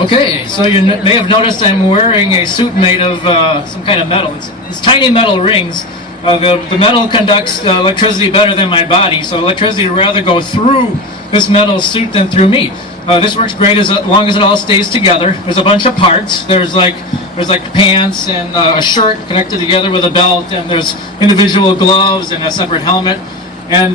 Okay, so you may have noticed I'm wearing a suit made of some kind of metal. It's tiny metal rings. The metal conducts electricity better than my body, so electricity would rather go through this metal suit than through me. This works great as long as it all stays together. There's a bunch of parts. There's like pants and a shirt connected together with a belt, and there's individual gloves and a separate helmet. And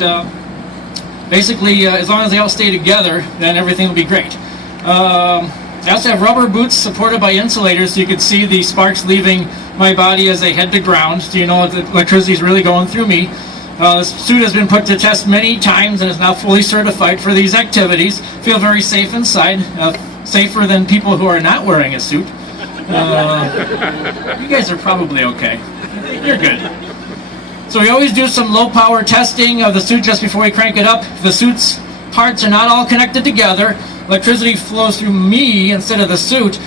basically, as long as they all stay together, then everything will be great. I also have rubber boots supported by insulators, so you can see the sparks leaving my body as they head to ground, so you know that the electricity is really going through me. This suit has been put to test many times and is now fully certified for these activities. Feel very safe inside, safer than people who are not wearing a suit. You guys are probably okay. You're good. So we always do some low power testing of the suit just before we crank it up. If the suit's parts are not all connected together, electricity flows through me instead of the suit.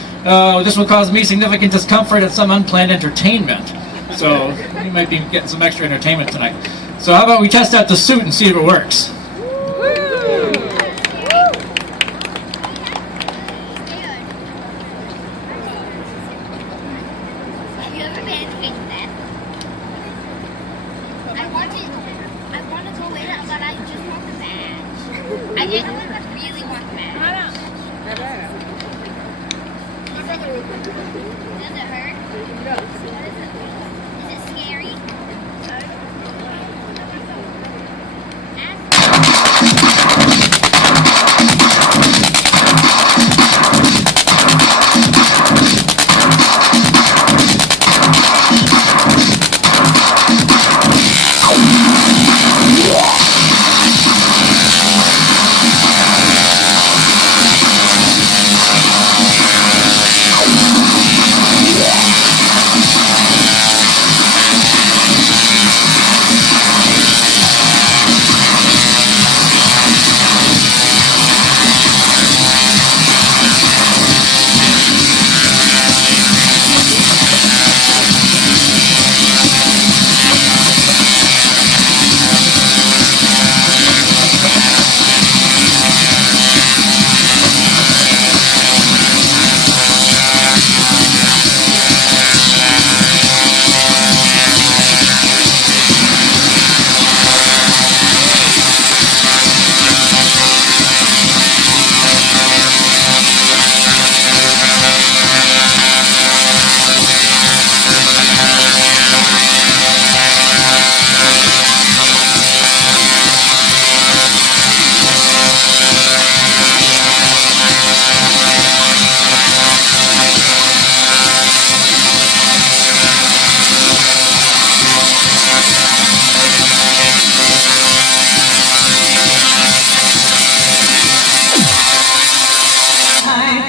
This will cause me significant discomfort and some unplanned entertainment. So you might be getting some extra entertainment tonight. So how about we test out the suit and see if it works? Have you ever been in that? I want to go in, but I just want the badge. I didn't really want the badge. Does it hurt? Is it scary?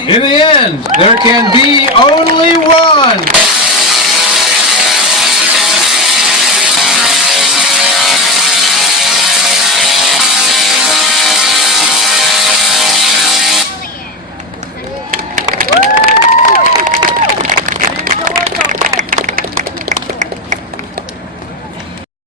In the end, there can be only one.